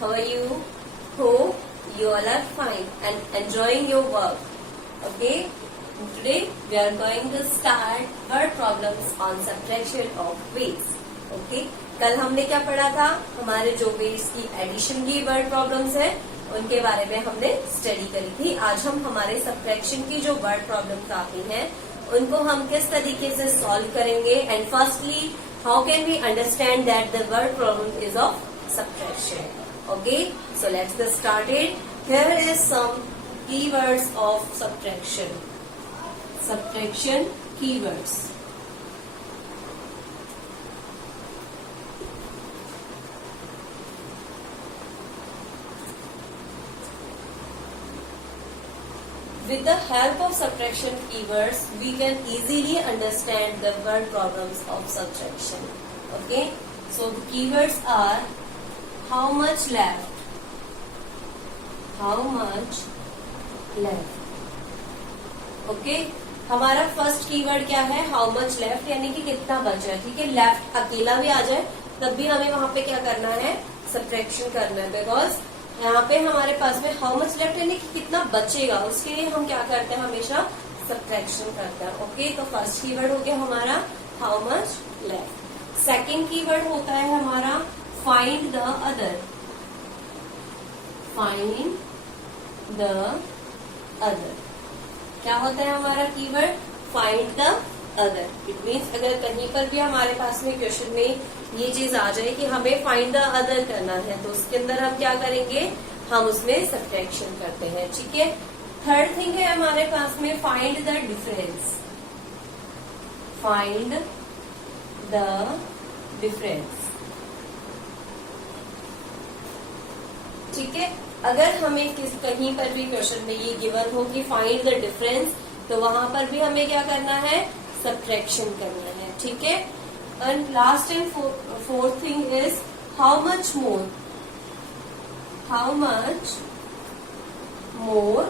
How are you? Hope you all are fine and enjoying your work. Okay? Today we are going to start word problems on subtraction of weights. Okay? कल हमने क्या पढ़ा था? हमारे जो weights की addition की word problems है उनके बारे में हमने स्टडी करी थी. आज हम हमारे सब्ट्रैक्शन की जो वर्ड प्रॉब्लम्स आती हैं उनको हम किस तरीके से सॉल्व करेंगे. And firstly how can we understand that the word problem is of subtraction. Okay, so let's get started. Here is some keywords of subtraction. Subtraction keywords. With the help of subtraction keywords, we can easily understand the word problems of subtraction. Okay, so the keywords are how much left, how much left. Okay, हमारा first keyword क्या है? How much left, यानी कि कितना बचा है. ठीक है, लेफ्ट अकेला भी आ जाए तब भी हमें वहां पे क्या करना है? सब्ट्रैक्शन करना है. बिकॉज यहाँ पे हमारे पास में हाउ मच लेफ्ट यानी कि कितना बचेगा, उसके लिए हम क्या करते हैं? हमेशा सब्ट्रैक्शन करते हैं. ओके, तो फर्स्ट कीवर्ड हो गया हमारा how much left. Second keyword होता है हमारा find the other. Find the other. क्या होता है हमारा keyword? find the other. It means अगर कहीं पर भी हमारे पास में क्वेश्चन में ये चीज आ जाए कि हमें find the other करना है तो उसके अंदर हम क्या करेंगे? हम उसमें सब्ट्रैक्शन करते हैं. ठीक है. थर्ड थिंग है हमारे पास में find the difference. Find the difference. ठीक है, अगर हमें कहीं पर भी क्वेश्चन में ये गिवन हो कि फाइंड द डिफरेंस तो वहां पर भी हमें क्या करना है? सब्ट्रैक्शन करना है. ठीक है. And last and fourth thing is how much more. How much more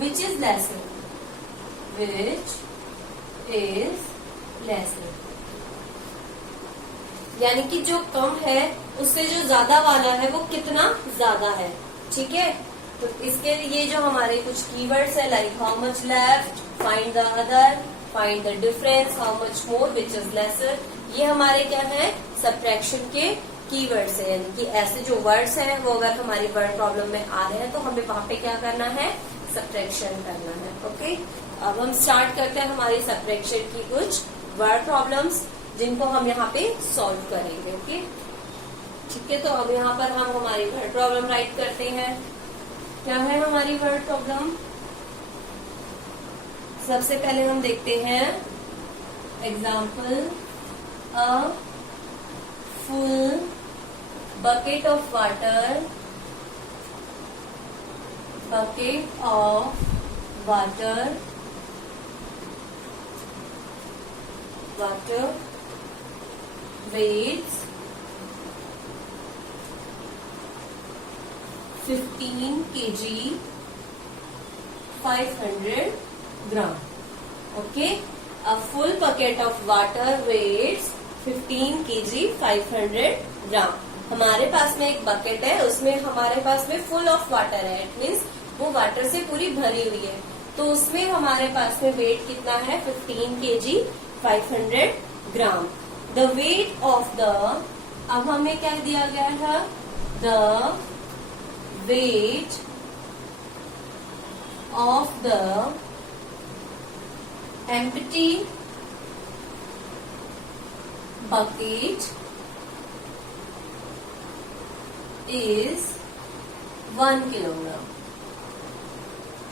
which is lesser. Which is lesser, यानी कि जो कम है उससे जो ज्यादा वाला है वो कितना ज्यादा है. ठीक है, तो इसके लिए जो हमारे कुछ कीवर्ड्स है like how much left, find the other, find the difference, how much more, which is lesser, ये हमारे क्या है? सब्ट्रैक्शन के कीवर्ड्स है. यानी कि ऐसे जो वर्ड्स हैं वो अगर हमारी वर्ड प्रॉब्लम में आ रहे हैं तो हमें वहां पे क्या करना है? सब्ट्रैक्शन करना है. ओके, अब हम स्टार्ट करते हैं हमारी सब्ट्रैक्शन की कुछ वर्ड प्रॉब्लम्स जिनको हम यहाँ पे सॉल्व करेंगे. ओके, ठीक है. तो अब यहाँ पर हम हमारी वर्ड प्रॉब्लम राइट करते हैं. क्या है हमारी वर्ड प्रॉब्लम? सबसे पहले हम देखते हैं example. A full bucket of water, bucket of water, water weighs 15 kg 500 gram. Okay, a full bucket of water weighs 15 kg 500 gram. हमारे पास में एक बकेट है, उसमें हमारे पास में फुल ऑफ वाटर है. इट मीन्स वो वाटर से पूरी भरी हुई है. तो उसमें हमारे पास में वेट कितना है? 15 kg 500 gram. The weight of the, अब हमें क्या दिया गया है? The weight of the empty bucket is 1 kilogram.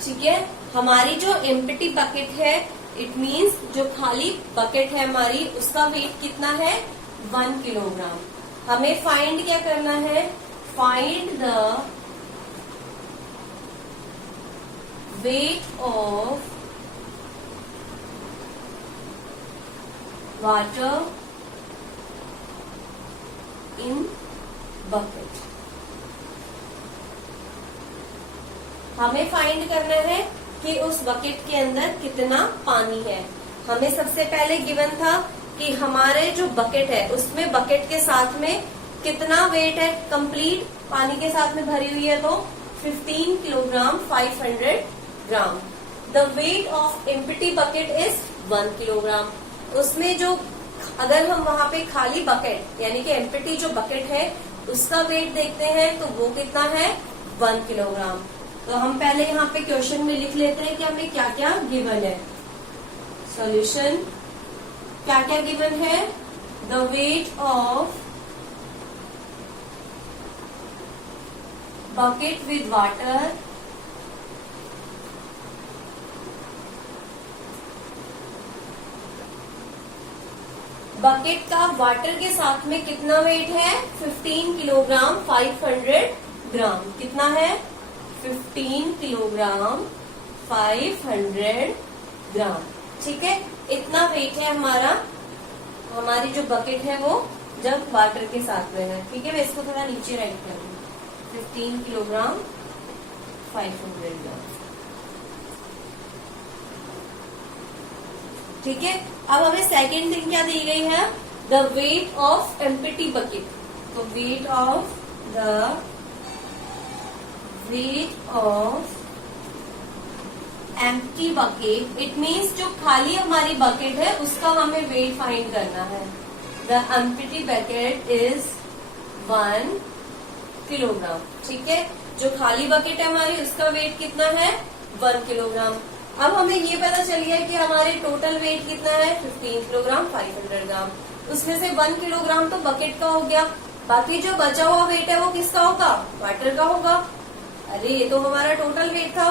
ठीक है, हमारी जो एम्प्टी बकेट है, इट मीन्स जो खाली बकेट है हमारी, उसका वेट कितना है? 1 किलोग्राम. हमें फाइंड क्या करना है? Find the weight of water in bucket. हमें फाइंड करना है कि उस बकेट के अंदर कितना पानी है. हमें सबसे पहले गिवन था कि हमारे जो बकेट है उसमें बकेट के साथ में कितना वेट है कंप्लीट पानी के साथ में भरी हुई है, तो 15 kilogram 500 gram. The weight of empty bucket is 1 kilogram. उसमें जो अगर हम वहां पे खाली बकेट यानी कि एम्प्टी जो बकेट है उसका वेट देखते हैं तो वो कितना है 1 किलोग्राम। तो हम पहले यहाँ पे क्वेश्चन में लिख लेते हैं कि हमें क्या क्या गिवन है। सॉल्यूशन क्या क्या गिवन है, the weight of bucket with water bucket का वाटर के साथ में कितना वेट है 15 किलोग्राम 500 ग्राम। कितना है 15 किलोग्राम 500 ग्राम। ठीक है, इतना वेट है हमारा, हमारी जो बकेट है वो जब वाटर के साथ में है। ठीक है, मैं इसको थोड़ा नीचे राइट कर दूं, 15 किलोग्राम 500 ग्राम। ठीक है, अब हमें सेकेंड थिंग क्या दी गई है, the weight of empty bucket. तो weight of empty bucket, it means जो खाली हमारी बकेट है उसका हमें वेट फाइंड करना है। The empty bucket is 1 kilogram. ठीक है, जो खाली बकेट है हमारी उसका वेट कितना है 1 किलोग्राम। अब हमें ये पता चल गया कि हमारे टोटल वेट कितना है 15 किलोग्राम 500 ग्राम। उसमें से 1 किलोग्राम तो बकेट का हो गया, बाकी जो बचा हुआ वेट है वो किसका होगा, वाटर का होगा। अरे ये तो हमारा टोटल वेट था,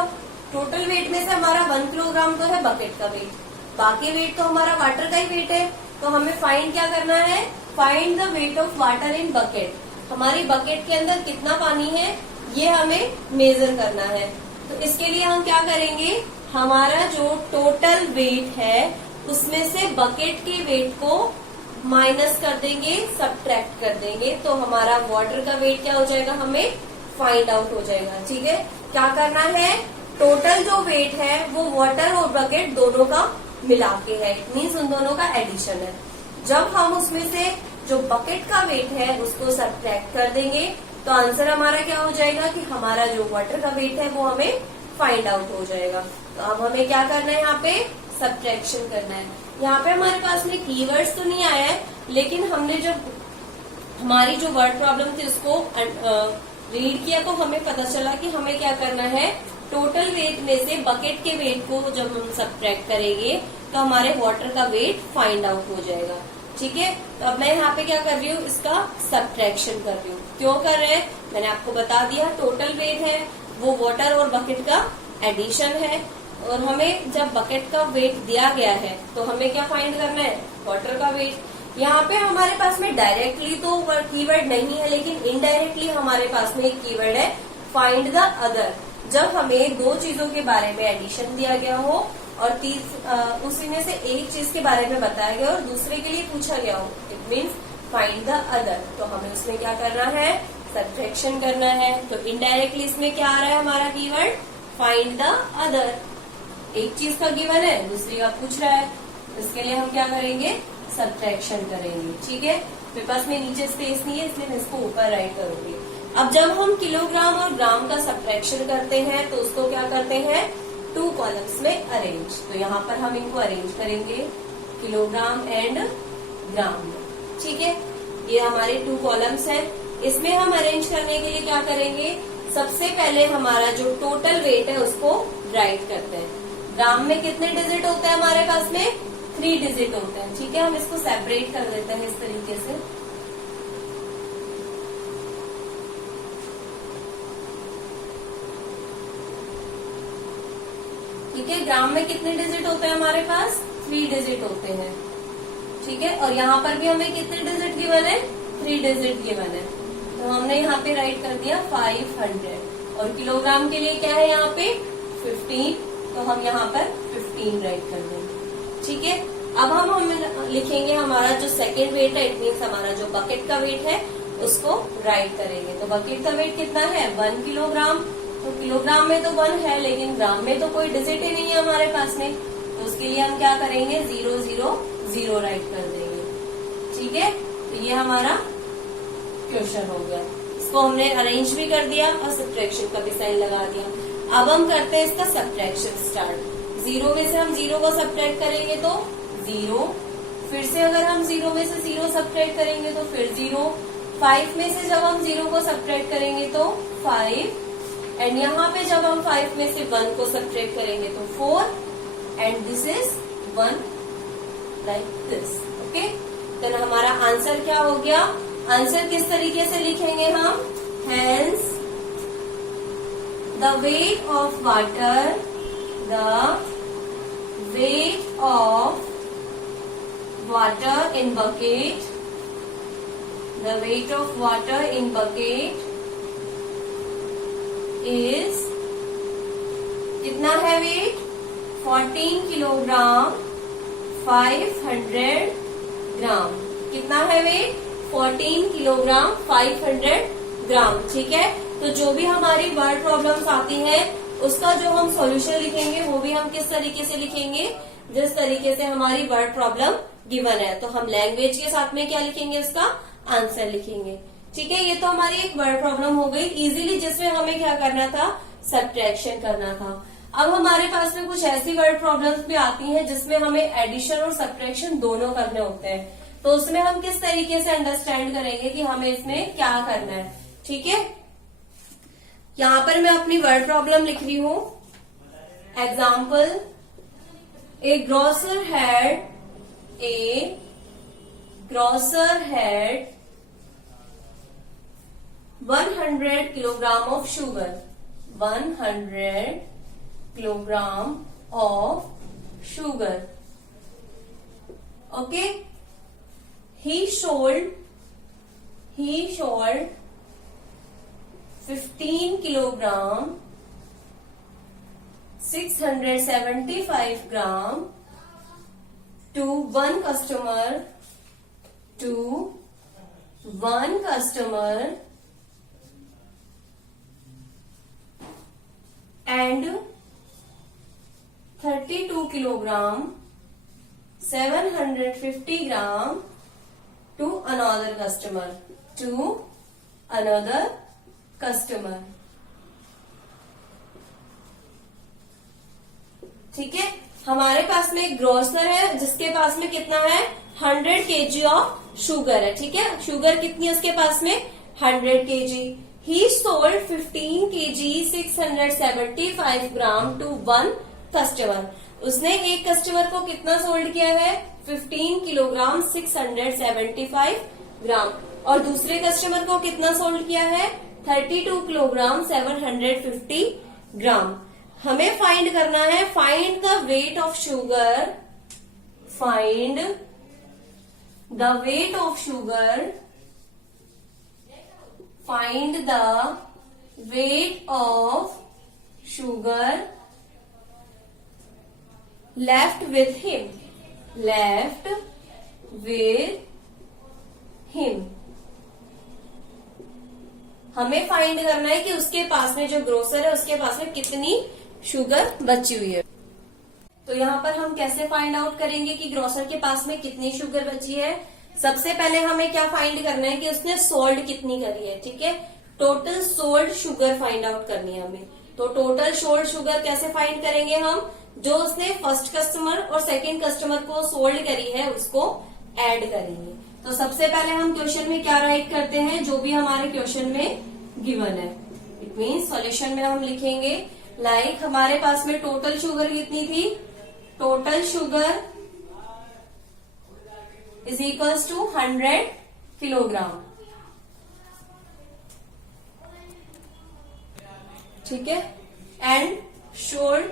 टोटल वेट में से हमारा 1 किलोग्राम तो है बकेट का वेट, बाकी वेट तो हमारा वाटर का ही वेट है। तो हमें फाइंड क्या करना है, find the weight of water in bucket. हमारी बकेट के अंदर कितना पानी है ये हमें मेजर करना है। तो इसके लिए हम क्या करेंगे, हमारा जो टोटल वेट है उसमें से बकेट के वेट को माइनस कर देंगे, सब्ट्रैक्ट कर देंगे, तो हमारा वाटर का वेट क्या हो जाएगा, हमें फाइंड आउट हो जाएगा। ठीक है, क्या करना है, टोटल जो वेट है वो वाटर और बकेट दोनों का मिला के है, मीन्स उन दोनों का एडिशन है। जब हम उसमें से जो बकेट का वेट है उसको सब्ट्रैक्ट कर देंगे तो आंसर हमारा क्या हो जाएगा कि हमारा जो वाटर का वेट है वो हमें फाइंड आउट हो जाएगा। तो अब हमें क्या करना है, यहाँ पे सब्ट्रैक्शन करना है। यहाँ पे हमारे पास में कीवर्ड्स तो नहीं आया है, लेकिन हमने जब हमारी जो वर्ड प्रॉब्लम थी उसको रीड किया तो हमें पता चला कि हमें क्या करना है, टोटल वेट में से बकेट के वेट को जब हम सब्ट्रैक्ट करेंगे तो हमारे वाटर का वेट फाइंड आउट हो जाएगा। ठीक है, तो अब मैं यहाँ पे क्या कर रही हूँ, इसका सब्ट्रैक्शन कर रही हूँ। क्यों कर रहे हैं, मैंने आपको बता दिया, टोटल वेट है वो वाटर और बकेट का एडिशन है, और हमें जब बकेट का वेट दिया गया है तो हमें क्या फाइंड करना है, वाटर का वेट। यहाँ पे हमारे पास में डायरेक्टली तो कीवर्ड नहीं है, लेकिन इनडायरेक्टली हमारे पास में एक कीवर्ड है फाइंड द अदर। जब हमें दो चीजों के बारे में एडिशन दिया गया हो और उसी में से एक चीज के बारे में बताया गया और दूसरे के लिए पूछा गया हो, it means find the other. तो हमें उसमें क्या करना है, सब्ट्रैक्शन करना है। तो इनडायरेक्टली इसमें क्या आ रहा है हमारा कीवर्ड, फाइंड द अदर। एक चीज का गिवन है, दूसरी का पूछ रहा है, इसके लिए हम क्या करेंगे, सब्ट्रैक्शन करेंगे। ठीक है, मेरे पास में नीचे स्पेस नहीं है इसलिए मैं इसको ऊपर राइट करूंगी। अब जब हम किलोग्राम और ग्राम का सब्ट्रैक्शन करते हैं तो उसको क्या करते हैं, 2 कॉलम्स में अरेंज। तो यहाँ पर हम इनको अरेंज करेंगे किलोग्राम एंड ग्राम। ठीक है, ये हमारे 2 कॉलम्स हैं। इसमें हम अरेंज करने के लिए क्या करेंगे, सबसे पहले हमारा जो टोटल वेट है उसको राइट करते हैं। ग्राम में कितने डिजिट होते हैं हमारे पास में, 3 डिजिट होते हैं। ठीक है, हम इसको सेपरेट कर देते हैं इस तरीके से। ठीक है, ग्राम में कितने डिजिट होते हैं हमारे पास, 3 डिजिट होते हैं। ठीक है, और यहाँ पर भी हमें कितने डिजिट गिवन है, 3 डिजिट गिवन है। तो हमने यहाँ पे राइट कर दिया 500, और किलोग्राम के लिए क्या है यहाँ पे 15, तो हम यहाँ पर 15 राइट कर देंगे। ठीक है, अब हम लिखेंगे हमारा जो सेकेंड वेट है, इट मीन्स हमारा जो बकेट का वेट है उसको राइट करेंगे। तो बकेट का वेट कितना है, 1 किलोग्राम। तो किलोग्राम में तो 1 है, लेकिन ग्राम में तो कोई डिजिट ही नहीं है हमारे पास में, तो उसके लिए हम क्या करेंगे, 000 राइट कर देंगे। ठीक है, तो ये हमारा क्वेश्चन हो गया। इसको हमने अरेंज भी कर दिया और सब्ट्रैक्शन का भी साइन लगा दिया। अब हम करते हैं इसका सब्ट्रैक्शन स्टार्ट। 0 में से हम 0 को सब्ट्रैक्ट करेंगे तो 0, फिर से अगर हम 0 में से 0 सब्ट्रैक्ट करेंगे तो फिर 0, 5 में से जब हम 0 को सब्ट्रैक्ट करेंगे तो 5, एंड यहाँ पे जब हम 5 में से 1 को सब्ट्रैक्ट करेंगे तो 4, and this is 1 like this. Okay, तो हमारा आंसर क्या हो गया? आंसर किस तरीके से लिखेंगे हम? Hence the weight of water, the weight of water in bucket, the weight of water in bucket is, कितना है वेट? 14 किलोग्राम 500 ग्राम। कितना है वेट? 14 किलोग्राम 500 ग्राम। ठीक है, तो जो भी हमारी वर्ड प्रॉब्लम्स आती हैं उसका जो हम सॉल्यूशन लिखेंगे वो भी हम किस तरीके से लिखेंगे? जिस तरीके से हमारी वर्ड प्रॉब्लम गिवन है, तो हम लैंग्वेज के साथ में क्या लिखेंगे? उसका आंसर लिखेंगे। ठीक है, ये तो हमारी एक वर्ड प्रॉब्लम हो गई इजीली, जिसमें हमें क्या करना था? सब्ट्रैक्शन करना था। अब हमारे पास में कुछ ऐसी वर्ड प्रॉब्लम्स भी आती हैं जिसमें हमें एडिशन और सब्ट्रैक्शन दोनों करने होते हैं, तो उसमें हम किस तरीके से अंडरस्टैंड करेंगे कि हमें इसमें क्या करना है। ठीक है, यहां पर मैं अपनी वर्ड प्रॉब्लम लिख रही हूं। Example, A grocer had 100 kilogram of sugar, 100 kilogram of sugar. Okay, he sold 15 kilogram 675 gram to one customer and 32 kilogram 750 gram to another customer। ठीक है, हमारे पास में एक ग्रोसर है जिसके पास में कितना है? 100 kg ऑफ शुगर है। ठीक है, शुगर कितनी है उसके पास में? 100 kg। He sold 15 kg 675 gram to one customer। उसने एक कस्टमर को कितना सोल्ड किया है? 15 किलोग्राम 675 ग्राम। और दूसरे कस्टमर को कितना सोल्ड किया है? 32 किलोग्राम 750 ग्राम। हमें फाइंड करना है, find the weight of sugar, find the weight of sugar, find the weight of sugar left with him, left with him। हमें फाइंड करना है कि उसके पास में जो ग्रोसर है उसके पास में कितनी शुगर बची हुई है। तो यहाँ पर हम कैसे फाइंड आउट करेंगे कि ग्रोसर के पास में कितनी शुगर बची है? सबसे पहले हमें क्या फाइंड करना है कि उसने सोल्ड कितनी करी है। ठीक है, total sold sugar find out करनी है हमें। तो टोटल सोल्ड शुगर कैसे फाइंड करेंगे हम? जो उसने फर्स्ट कस्टमर और सेकंड कस्टमर को सोल्ड करी है उसको ऐड करेंगे। तो सबसे पहले हम क्वेश्चन में क्या राइट करते हैं? जो भी हमारे क्वेश्चन में गिवन है, इट मीन्स सॉल्यूशन में हम लिखेंगे लाइक हमारे पास में टोटल शुगर कितनी थी? Total sugar is equals to 100 kilogram. ठीक है, and sold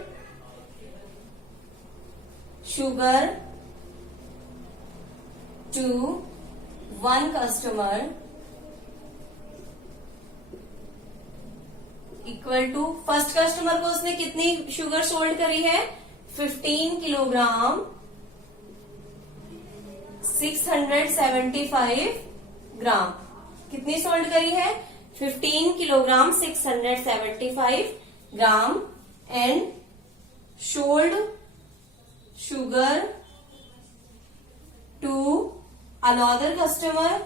sugar to one customer equal to first customer को उसने कितनी शुगर सोल्ड करी है? 15 किलोग्राम 675 ग्राम। कितनी सोल्ड करी है? 15 kilogram 675 gram and sold sugar to another customer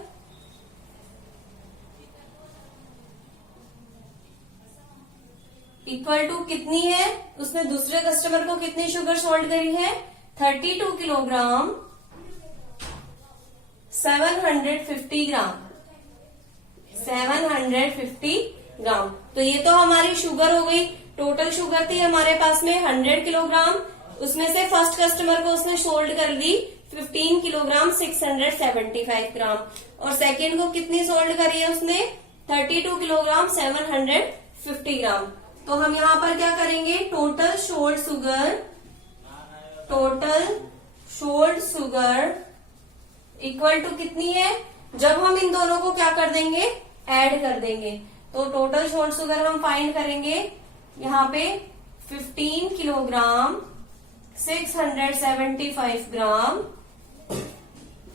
equal to कितनी है, उसने दूसरे कस्टमर को कितनी शुगर सोल्ड करी है, 32 किलोग्राम 750 ग्राम, 750 ग्राम। तो ये तो हमारी शुगर हो गई, टोटल शुगर थी हमारे पास में 100 किलोग्राम, उसमें से फर्स्ट कस्टमर को उसने सोल्ड कर दी 15 किलोग्राम 675 ग्राम, और सेकेंड को कितनी सोल्ड करी है उसने 32 किलोग्राम 750 ग्राम। तो हम यहाँ पर क्या करेंगे, total sold sugar equal to कितनी है, जब हम इन दोनों को क्या कर देंगे, ऐड कर देंगे, तो टोटल सोल्ड शुगर हम फाइंड करेंगे यहाँ पे 15 किलोग्राम 675 ग्राम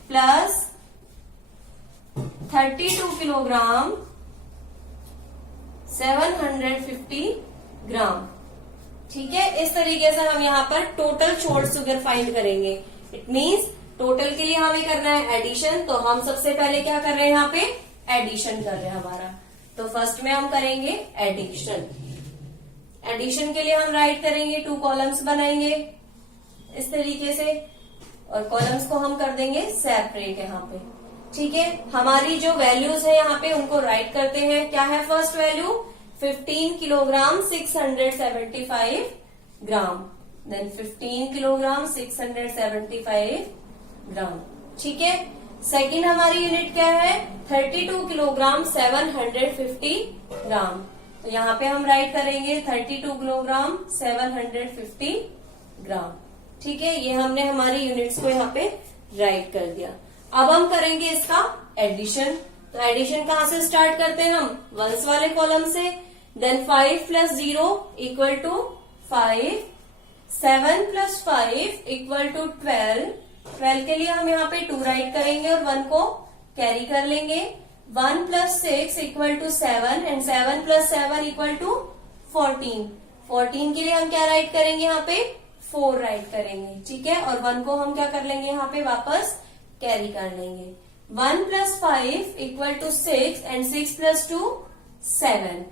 प्लस 32 किलोग्राम 750 ग्राम। ठीक है, इस तरीके से हम यहाँ पर टोटल सोल्ड शुगर फाइंड करेंगे। इट मीन्स टोटल के लिए हमें करना है एडिशन, तो हम सबसे पहले क्या कर रहे हैं, यहाँ पे एडिशन कर रहे हैं हमारा। तो फर्स्ट में हम करेंगे एडिशन। एडिशन के लिए हम राइट करेंगे, 2 कॉलम्स बनाएंगे इस तरीके से, और कॉलम्स को हम कर देंगे सेपरेट यहाँ पे। ठीक है, हमारी जो वैल्यूज है यहाँ पे उनको राइट करते हैं। क्या है फर्स्ट वैल्यू, 15 किलोग्राम 675 ग्राम, देन 15 किलोग्राम 675 ग्राम। ठीक है, सेकंड हमारी यूनिट क्या है, 32 किलोग्राम 750 ग्राम। तो यहाँ पे हम राइट करेंगे 32 किलोग्राम 750 ग्राम। ठीक है, ये हमने हमारी यूनिट्स को यहाँ पे राइट कर दिया। अब हम करेंगे इसका एडिशन। तो एडिशन कहाँ से स्टार्ट करते हैं हम, वंस वाले कॉलम से। Then 5 plus 0 equal to 5, 7 plus 5 equal to 12। 12 के लिए हम यहाँ पे 2 राइट करेंगे और 1 को कैरी कर लेंगे। 1 plus 6 equal to 7 and 7 plus 7 equal to 14। 14 के लिए हम क्या राइट करेंगे, यहाँ पे 4 राइट करेंगे। ठीक है, और 1 को हम क्या कर लेंगे, यहाँ पे वापस कैरी कर लेंगे। 1 plus 5 equal to 6 and 6 plus 2 7।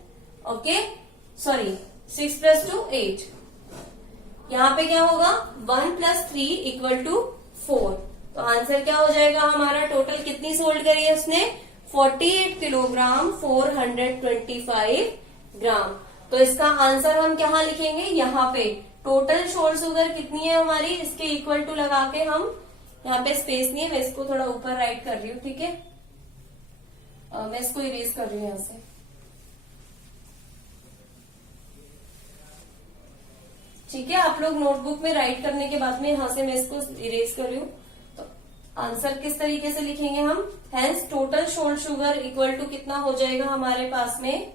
Okay, sorry 6 plus 2 8। यहाँ पे क्या होगा, 1 प्लस 3 इक्वल टू 4। तो आंसर क्या हो जाएगा हमारा, टोटल कितनी सोल्ड करी है उसने, 48 किलोग्राम 425 ग्राम। तो इसका आंसर हम कहाँ लिखेंगे, यहाँ पे टोटल सोल्ड शुगर कितनी है हमारी, इसके इक्वल टू लगा के हम, यहाँ पे स्पेस नहीं है, मैं इसको थोड़ा ऊपर राइट कर रही हूँ। ठीक है, मैं इसको इरेज कर रही हूँ यहाँ से। ठीक है, आप लोग नोटबुक में राइट करने के बाद में यहाँ से मैं इसको इरेज कर रही हूँ। तो आंसर किस तरीके से लिखेंगे हम, hence total sold sugar equal to कितना हो जाएगा हमारे पास में,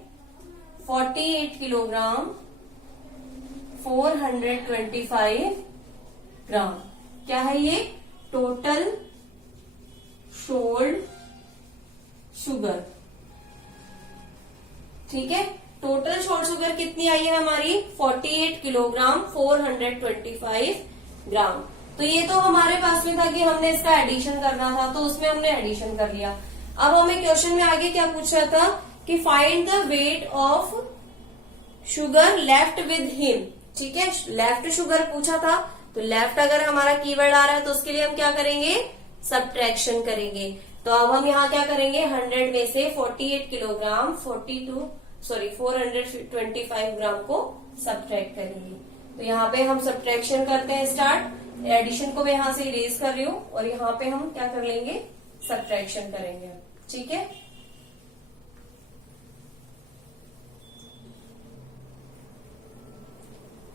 48 किलोग्राम 425 ग्राम। क्या है ये, टोटल सोल्ड शुगर। ठीक है, टोटल सोल्ड शुगर कितनी आई है हमारी, 48 किलोग्राम 425 ग्राम। तो ये तो हमारे पास में था कि हमने इसका एडिशन करना था, तो उसमें हमने एडिशन कर लिया। अब हमें क्वेश्चन में आगे क्या पूछ रहा था कि find the weight of sugar left with him. ठीक है, लेफ्ट शुगर पूछा था, तो लेफ्ट अगर हमारा कीवर्ड आ रहा है तो उसके लिए हम क्या करेंगे, सब्ट्रैक्शन करेंगे। तो अब हम यहाँ क्या करेंगे, 100 में से 48 किलोग्राम 425 ग्राम को सब्ट्रैक्ट करेंगे। तो यहाँ पे हम सब्ट्रैक्शन करते हैं स्टार्ट। एडिशन को मैं यहाँ से इरेज कर रही हूँ और यहाँ पे हम क्या कर लेंगे, सब्ट्रैक्शन करेंगे। ठीक है,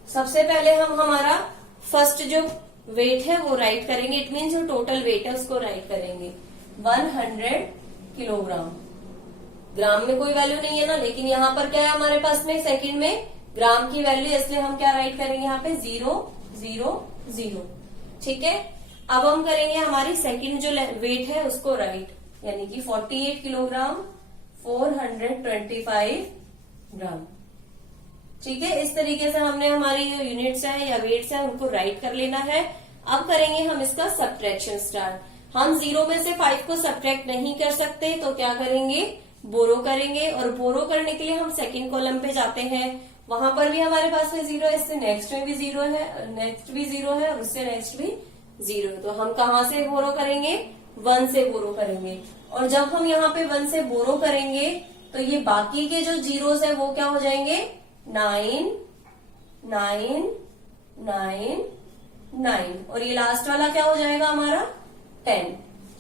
सबसे पहले हम हमारा फर्स्ट जो वेट है वो राइट करेंगे। इट मीन जो टोटल वेट है उसको राइट करेंगे। 100 किलोग्राम, ग्राम में कोई वैल्यू नहीं है ना, लेकिन यहाँ पर क्या है हमारे पास में, सेकंड में ग्राम की वैल्यू, इसलिए हम क्या राइट करेंगे यहाँ पे 0 0 0। ठीक है, अब हम करेंगे हमारी सेकंड जो वेट है उसको राइट, यानी कि 48 किलोग्राम 425 ग्राम। ठीक है, इस तरीके से हमने हमारी जो यूनिट्स है या वेट्स है उनको राइट कर लेना है। अब करेंगे हम इसका सब्ट्रैक्शन स्टार्ट। हम 0 में से 5 को सब्ट्रैक्ट नहीं कर सकते, तो क्या करेंगे, बोरो करेंगे, और बोरो करने के लिए हम सेकंड कॉलम पे जाते हैं, वहां पर भी हमारे पास में 0 है, इससे नेक्स्ट में भी 0 है, नेक्स्ट भी 0 है, और उससे नेक्स्ट भी 0 है। तो हम कहाँ से बोरो करेंगे? 1 से बोरो करेंगे। और जब हम यहाँ पे 1 से बोरो करेंगे तो ये बाकी के जो जीरोस है वो क्या हो जाएंगे? 9 9 9 9, और ये लास्ट वाला क्या हो जाएगा हमारा? 10।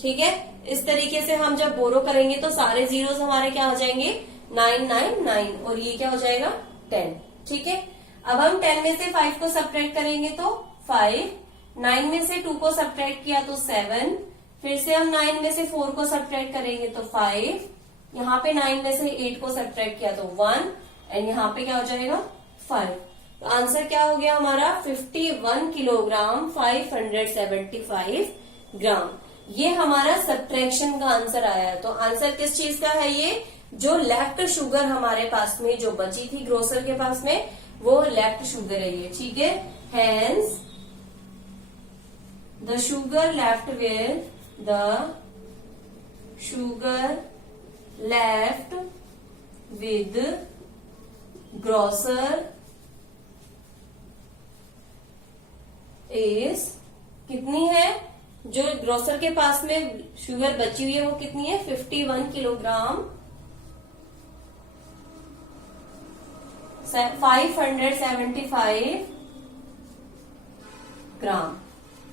ठीक है, इस तरीके से हम जब बोरो करेंगे तो सारे जीरोस हमारे क्या हो जाएंगे? 9 9 9, और ये क्या हो जाएगा? 10। ठीक है, अब हम 10 में से 5 को सब्ट्रैक्ट करेंगे तो 5, 9 में से 2 को सब्ट्रैक्ट किया तो 7, फिर से हम 9 में से 4 को सब्ट्रैक्ट करेंगे तो 5, यहाँ पे 9 में से 8 को सब्ट्रैक्ट किया तो 1, एंड यहाँ पे क्या हो जाएगा? 5। तो आंसर क्या हो गया हमारा? 51 किलोग्राम 575 ग्राम। ये हमारा सब्ट्रैक्शन का आंसर आया है। तो आंसर किस चीज का है? ये जो लेफ्ट शुगर हमारे पास में जो बची थी ग्रोसर के पास में, वो लेफ्ट शुगर है ये। ठीक है, hence the sugar left with grocer is कितनी है? जो ग्रोसर के पास में शुगर बची हुई है वो कितनी है? 51 किलोग्राम 575 ग्राम।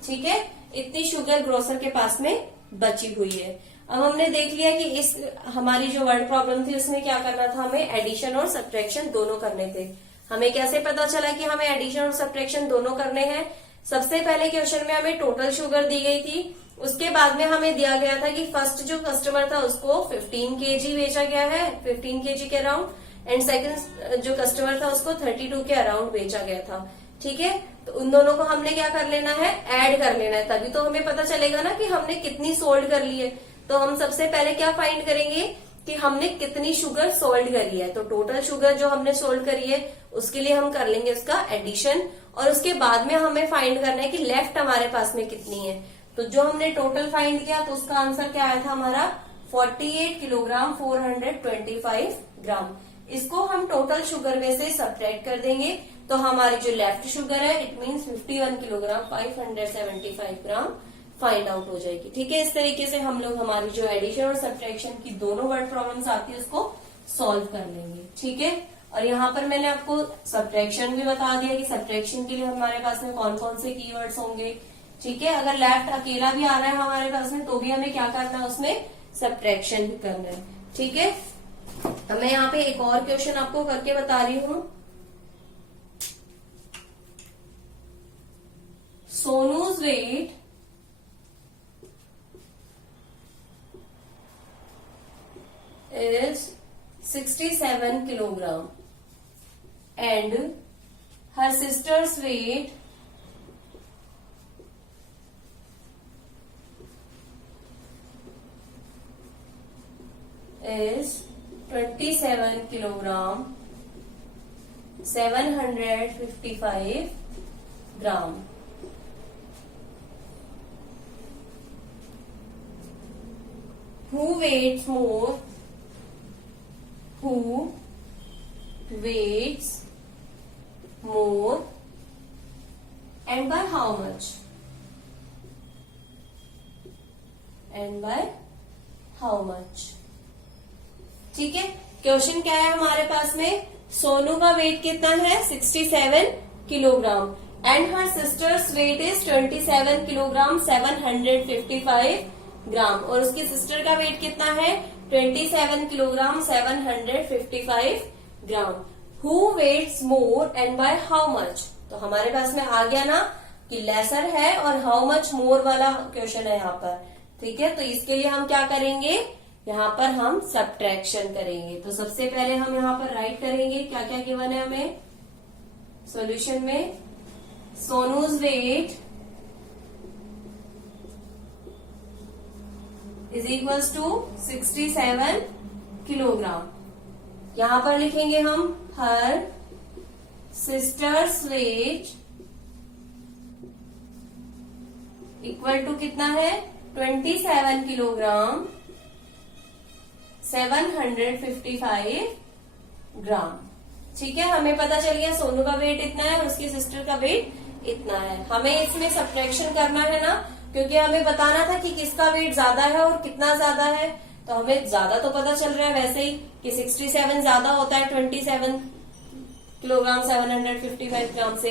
ठीक है, इतनी शुगर ग्रोसर के पास में बची हुई है। अब हमने देख लिया कि इस हमारी जो वर्ड प्रॉब्लम थी उसमें क्या करना था? हमें एडिशन और सब्ट्रैक्शन दोनों करने थे। हमें कैसे पता चला कि हमें एडिशन और सब्ट्रैक्शन दोनों करने हैं? सबसे पहले क्वेश्चन में हमें टोटल शुगर दी गई थी, उसके बाद में हमें दिया गया था कि फर्स्ट जो कस्टमर था उसको 15 kg बेचा गया है, 15 kg के अराउंड, एंड सेकंड जो कस्टमर था उसको 32 के अराउंड बेचा गया था। ठीक है, तो उन दोनों को हमने क्या कर लेना है? ऐड कर लेना है, तभी तो हमें पता चलेगा ना कि हमने कितनी सोल्ड कर ली है। तो हम सबसे पहले क्या फाइंड करेंगे कि हमने कितनी शुगर सोल्ड करी है। तो टोटल शुगर जो हमने सोल्ड करी है उसके लिए हम कर लेंगे उसका एडिशन, और उसके बाद में हमें फाइंड करना है कि लेफ्ट हमारे पास में कितनी है। तो जो हमने टोटल फाइंड किया तो उसका आंसर क्या आया था हमारा? 48 किलोग्राम 425 ग्राम। इसको हम टोटल शुगर में से सब्ट्रैक्ट कर देंगे तो हमारी जो लेफ्ट शुगर है it means 51 kilogram 575 gram find out हो जाएगी। ठीक है, इस तरीके से हम लोग हमारी जो एडिशन और सब्ट्रैक्शन की दोनों वर्ड प्रॉब्लम्स आती है उसको सॉल्व कर लेंगे। ठीक है, और यहाँ पर मैंने आपको सब्ट्रैक्शन भी बता दिया कि सब्ट्रैक्शन के लिए हमारे पास में कौन कौन से कीवर्ड्स होंगे। ठीक है, अगर लेफ्ट अकेला भी आ रहा है हमारे पास में तो भी हमें क्या करना है? उसमें सब्ट्रैक्शन भी करना है। ठीक है, अब मैं यहाँ पे एक और क्वेश्चन आपको करके बता रही हूँ। सोनूज weight is 67 kilogram and her sister's weight is 27 kilogram 755 gram. Who weighs more? Who weighs more and by how much? And by how much? ठीक है, क्वेश्चन क्या है हमारे पास में? सोनू का वेट कितना है? 67 kilogram and her sister's weight is 27 kilogram 755 gram, और उसकी सिस्टर का वेट कितना है? 27 kilogram 755 gram. Who weighs more and by how much? तो हमारे पास में आ गया ना कि लेसर है और हाउ मच मोर वाला क्वेश्चन है यहाँ पर। ठीक है, तो इसके लिए हम क्या करेंगे? यहाँ पर हम सब्ट्रैक्शन करेंगे। तो सबसे पहले हम यहाँ पर राइट करेंगे क्या क्या गिवन है हमें सॉल्यूशन में। Sonu's weight is equals to 67 kilogram. यहां पर लिखेंगे हम her sister's weight equal to कितना है? 27 किलोग्राम 755 ग्राम। ठीक है, हमें पता चल गया सोनू का वेट इतना है और उसकी सिस्टर का वेट इतना है। हमें इसमें सब्ट्रैक्शन करना है ना, क्योंकि हमें बताना था कि किसका वेट ज्यादा है और कितना ज्यादा है। तो हमें ज्यादा तो पता चल रहा है वैसे ही कि 67 ज्यादा होता है 27 किलोग्राम 755 ग्राम से।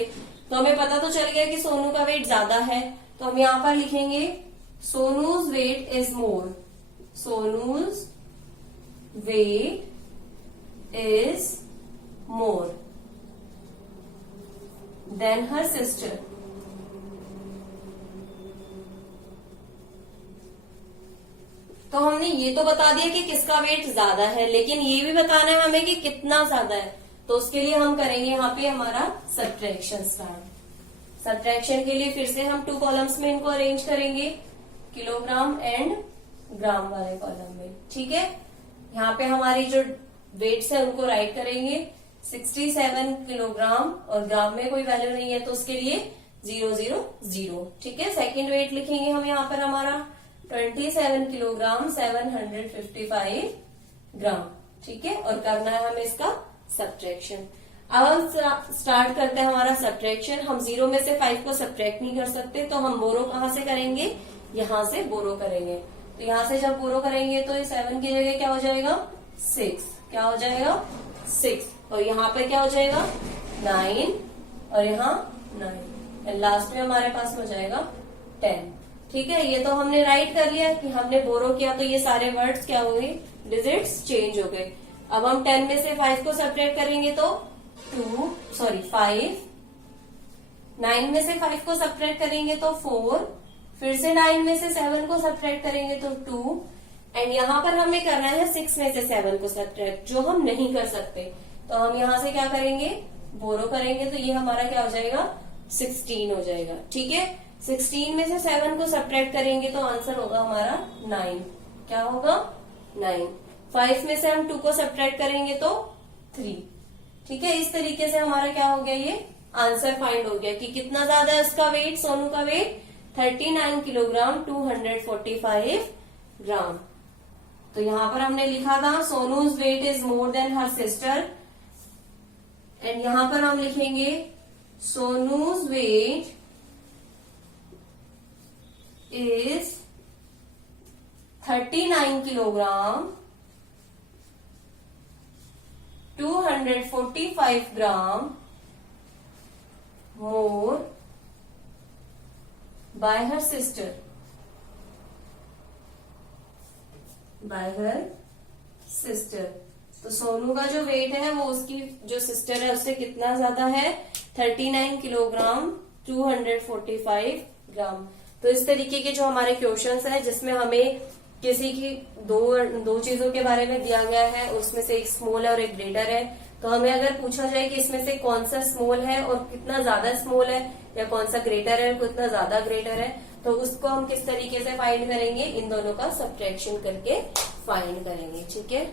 तो हमें पता तो चल गया कि सोनू का वेट ज्यादा है। तो हम यहां पर लिखेंगे Sonu's weight is more, Sonu's weight is more than her sister. तो हमने ये तो बता दिया कि किसका वेट ज्यादा है, लेकिन ये भी बताना है हमें कि कितना ज्यादा है। तो उसके लिए हम करेंगे यहाँ पे हमारा सब्ट्रैक्शन स्टार्ट। सब्ट्रैक्शन के लिए फिर से हम 2 कॉलम्स में इनको अरेंज करेंगे, किलोग्राम एंड ग्राम वाले कॉलम में। ठीक है, यहाँ पे हमारी जो वेट्स है उनको राइट करेंगे 67 किलोग्राम और ग्राम में कोई वैल्यू नहीं है तो उसके लिए 000। ठीक है, सेकंड वेट लिखेंगे हम यहाँ पर हमारा 27 किलोग्राम 755 ग्राम। ठीक है, और करना है हमें इसका सब्ट्रैक्शन। अब हम स्टार्ट करते हैं हमारा सब्ट्रैक्शन। हम 0 में से 5 को सब्ट्रैक्ट नहीं कर सकते, तो हम बोरो कहाँ से करेंगे, यहाँ से बोरो करेंगे। तो यहाँ से जब बोरो करेंगे तो 7 की जगह क्या हो जाएगा 6, क्या हो जाएगा 6, और यहाँ पे क्या हो जाएगा 9, और यहाँ 9, लास्ट में हमारे पास हो जाएगा 10। ठीक है, ये तो हमने राइट कर लिया कि हमने बोरो किया, तो ये सारे वर्ड्स क्या हो गए, डिजिट्स चेंज हो गए। अब हम 10 में से 5 को सब्ट्रैक्ट करेंगे तो 5, 9 में से 5 को सब्ट्रैक्ट करेंगे तो 4, फिर से 9 में से 7 को सब्ट्रैक्ट करेंगे तो 2, एंड यहाँ पर हमें करना है 6 में से 7 को सब्ट्रैक्ट, जो हम नहीं कर सकते। तो हम यहाँ से क्या करेंगे, बोरो करेंगे, तो ये हमारा क्या हो जाएगा 16 हो जाएगा। ठीक है, 16 में से 7 को सब्ट्रैक्ट करेंगे तो आंसर होगा हमारा 9। क्या होगा 9। 5 में से हम 2 को सब्ट्रैक्ट करेंगे तो 3। ठीक है, इस तरीके से हमारा क्या हो गया, ये आंसर फाइंड हो गया कि कितना ज्यादा है उसका वेट, सोनू का वेट 39 किलोग्राम 245 ग्राम। तो यहाँ पर हमने लिखा था Sonu's weight is more than her sister, and यहाँ पर हम लिखेंगे Sonu's weight is 39 kilogram 245 gram more by her sister, तो सोनू का जो वेट है वो उसकी जो सिस्टर है उससे कितना ज्यादा है 39 किलोग्राम 245 ग्राम। तो इस तरीके के जो हमारे क्वेश्चंस हैं जिसमें हमें किसी की दो चीजों के बारे में दिया गया है, उसमें से एक स्मॉल है और एक ग्रेटर है, तो हमें अगर पूछा जाए कि इसमें से कौन सा स्मॉल है और कितना ज्यादा स्मॉल है, या कौन सा ग्रेटर है और कितना ज्यादा ग्रेटर है, तो उसको हम किस तरीके से फाइंड करेंगे, इन दोनों का सब्ट्रैक्शन करके फाइंड करेंगे। ठीक है।